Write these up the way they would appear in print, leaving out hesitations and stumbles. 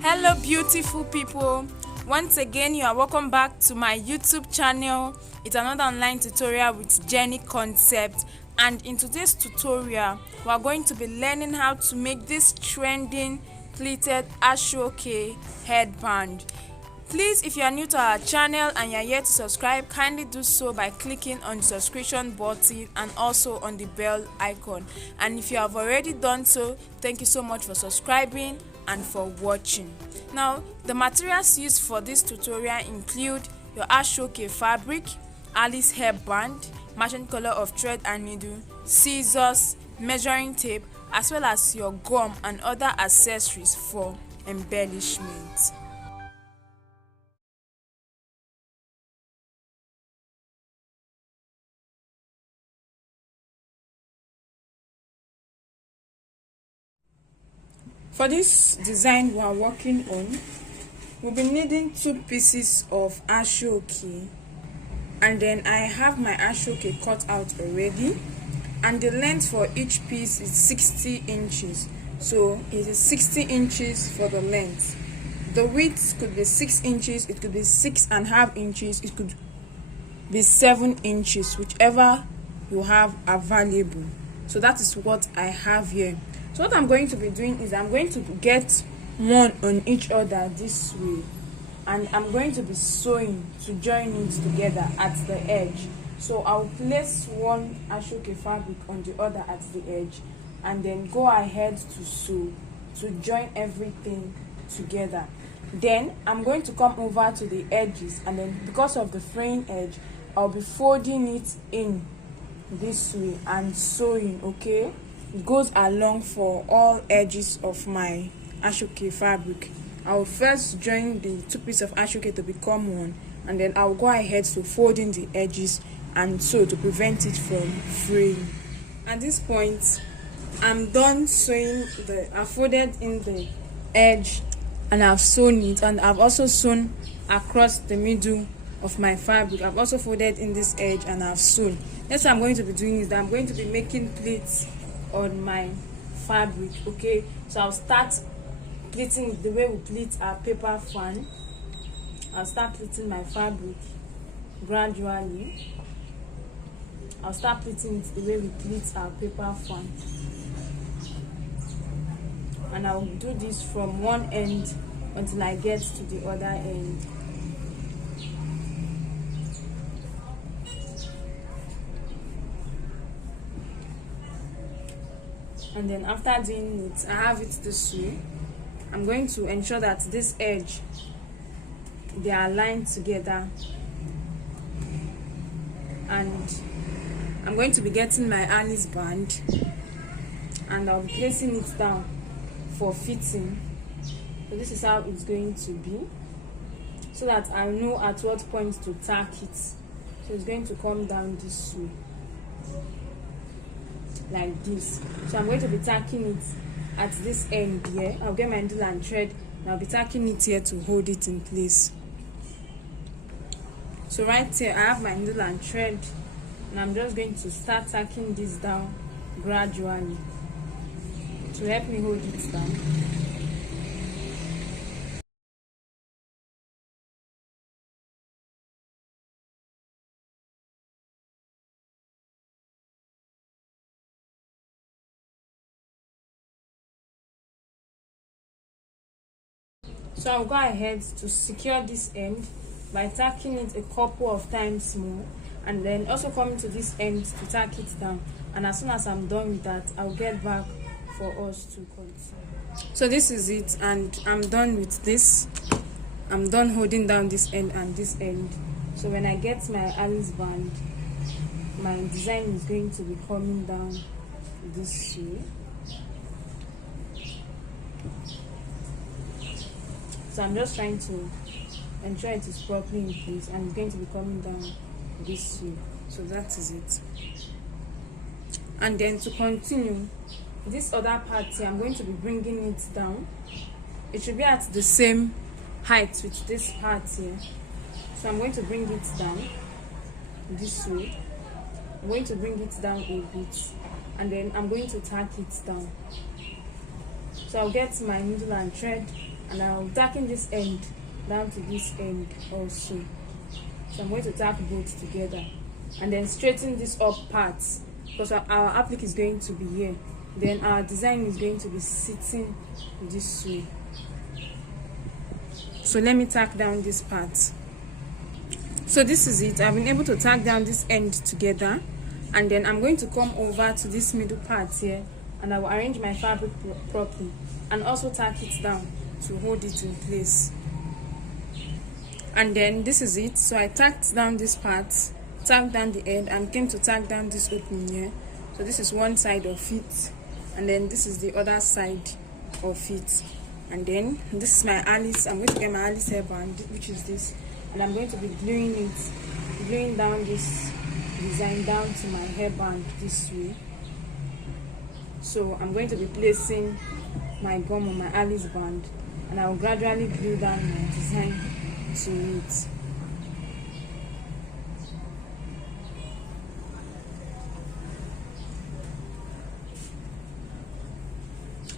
Hello beautiful people, once again you are welcome back to my YouTube channel. It's another online tutorial with Jenie concept, and in today's tutorial we are going to be learning how to make this trending pleated Aso-oke headband. Please, if you are new to our channel and you are yet to subscribe, kindly do so by clicking on the subscription button and also on the bell icon. And if you have already done so, thank you so much for subscribing and for watching. Now, the materials used for this tutorial include your Aso-oke fabric, Alice hairband, matching color of thread and needle, scissors, measuring tape, as well as your gum and other accessories for embellishment. For this design we are working on, we'll be needing 2 pieces of Aso-oke, and then I have my Aso-oke cut out already, and the length for each piece is 60 inches. So it is 60 inches for the length. The width could be 6 inches, it could be 6.5 inches, it could be 7 inches, whichever you have available. So that is what I have here. So what I'm going to be doing is I'm going to get one on each other this way, and I'm going to be sewing to join it together at the edge. So I'll place one Aso-oke fabric on the other at the edge, and then go ahead to sew to join everything together. Then I'm going to come over to the edges, and then because of the fraying edge, I'll be folding it in this way and sewing. Okay, it goes along for all edges of my Aso-oke fabric. I will first join the 2 pieces of Aso-oke to become one, and then I'll go ahead to fold in the edges and sew to prevent it from fraying. At this point, I'm done sewing. I've folded in the edge and I've sewn it, and I've also sewn across the middle of my fabric. I've also folded in this edge and I've sewn. Next, what I'm going to be doing is that I'm going to be making pleats on my fabric. Okay, so I'll start pleating the way we pleat our paper fan. I'll start pleating my fabric gradually. I'll start pleating it the way we pleat our paper fan, and I'll do this from one end until I get to the other end. And then after doing it, I have it this way. I'm going to ensure that this edge, they are aligned together, and I'm going to be getting my Alice band, and I'll be placing it down for fitting. So this is how it's going to be, so that I know at what point to tack it. So it's going to come down this way, like this. So I'm going to be tacking it at this end here. I'll get my needle and thread, and I'll be tacking it here to hold it in place. So right here I have my needle and thread, and I'm just going to start tacking this down gradually to help me hold it down. So I'll go ahead to secure this end by tacking it a couple of times more, and then also coming to this end to tack it down. And as soon as I'm done with that, I'll get back for us to continue. So this is it, and I'm done with this. I'm done holding down this end and this end. So when I get my Alice band, my design is going to be coming down this way. So I'm just trying to ensure it is properly in place, and it's going to be coming down this way. So that is it. And then to continue, this other part here, I'm going to be bringing it down. It should be at the same height with this part here. So I'm going to bring it down this way. I'm going to bring it down a bit, and then I'm going to tack it down. So I'll get my needle and thread, and I'll tack in this end down to this end also. So I'm going to tack both together and then straighten this up part, because our applique is going to be here, then our design is going to be sitting this way. So let me tack down this part. So this is it. I've been able to tack down this end together, and then I'm going to come over to this middle part here, and I will arrange my fabric properly and also tack it down to hold it in place. And then this is it. So I tacked down this part, tacked down the end, and came to tack down this opening here. So this is one side of it, and then this is the other side of it. And then this is my Alice. I'm going to get my Alice hairband, which is this, and I'm going to be gluing down this design down to my hairband this way. So I'm going to be placing my gum on my Alice band, and I will gradually glue down my design to it.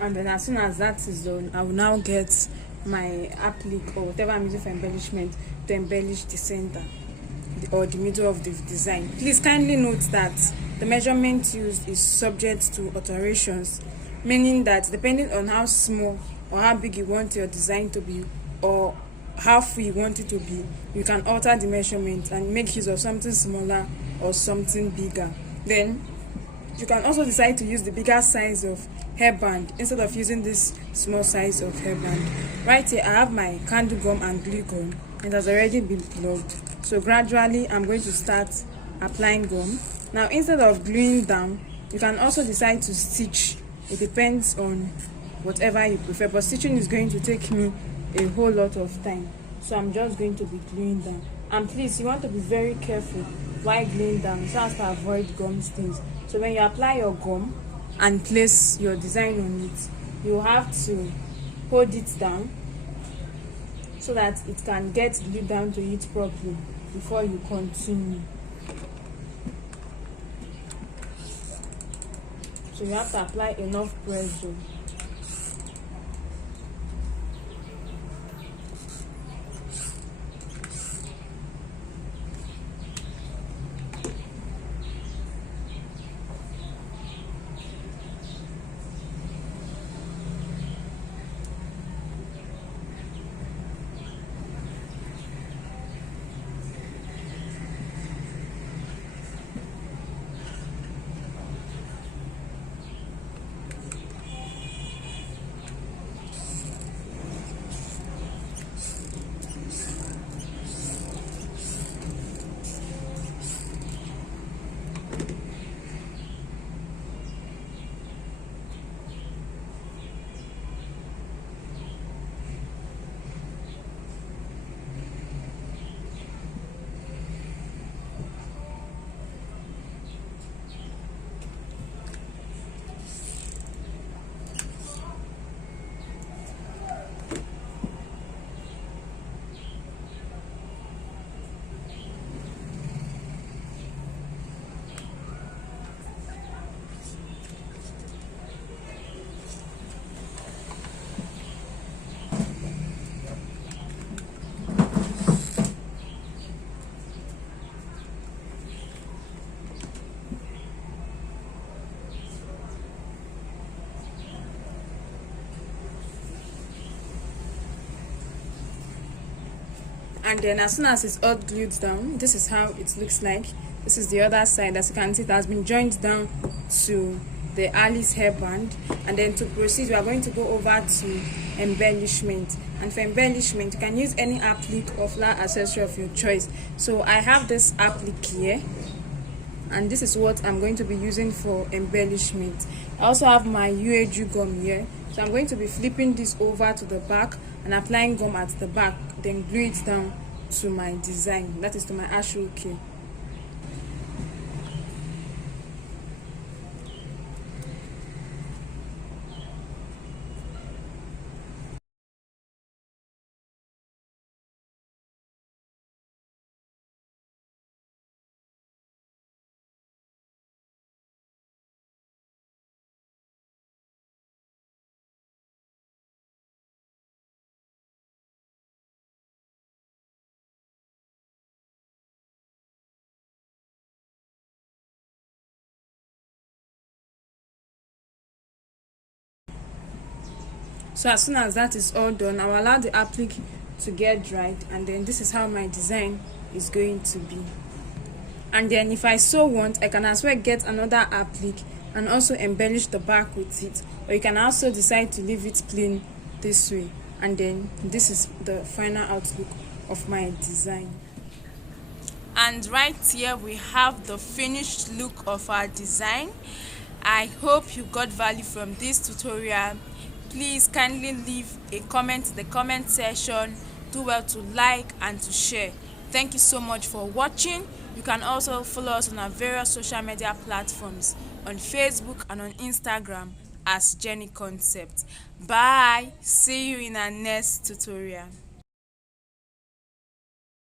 And then as soon as that is done, I will now get my applique or whatever I'm using for embellishment to embellish the center or the middle of the design. Please kindly note that the measurement used is subject to alterations, meaning that depending on how small or how big you want your design to be, or how full you want it to be, you can alter the measurement and make use of something smaller or something bigger. Then you can also decide to use the bigger size of hairband instead of using this small size of hairband. Right here I have my candle gum and glue gun. It has already been plugged. So gradually I'm going to start applying gum. Now instead of gluing down, you can also decide to stitch. It depends on whatever you prefer, but stitching is going to take me a whole lot of time, so I'm just going to be gluing down. And please, you want to be very careful while gluing down so as to avoid gum stains. So when you apply your gum and place your design on it, you have to hold it down so that it can get glued down to it properly before you continue. So you have to apply enough pressure. And then as soon as it's all glued down, this is how it looks like. This is the other side. As you can see, it has been joined down to the Alice hairband. And then to proceed, we are going to go over to embellishment. And for embellishment, you can use any applique or flower accessory of your choice. So I have this applique here, and this is what I'm going to be using for embellishment. I also have my UAG gum here, so I'm going to be flipping this over to the back and applying gum at the back, then glue it down to my design, that is to my Aso-oke. So as soon as that is all done, I'll allow the applique to get dried, and then this is how my design is going to be. And then if I so want, I can as well get another applique and also embellish the back with it, or you can also decide to leave it plain this way. And then this is the final outlook of my design. And right here we have the finished look of our design. I hope you got value from this tutorial. Please kindly leave a comment in the comment section. Do well to like and to share. Thank you so much for watching. You can also follow us on our various social media platforms on Facebook and on Instagram as Jenie Concept. Bye. See you in our next tutorial.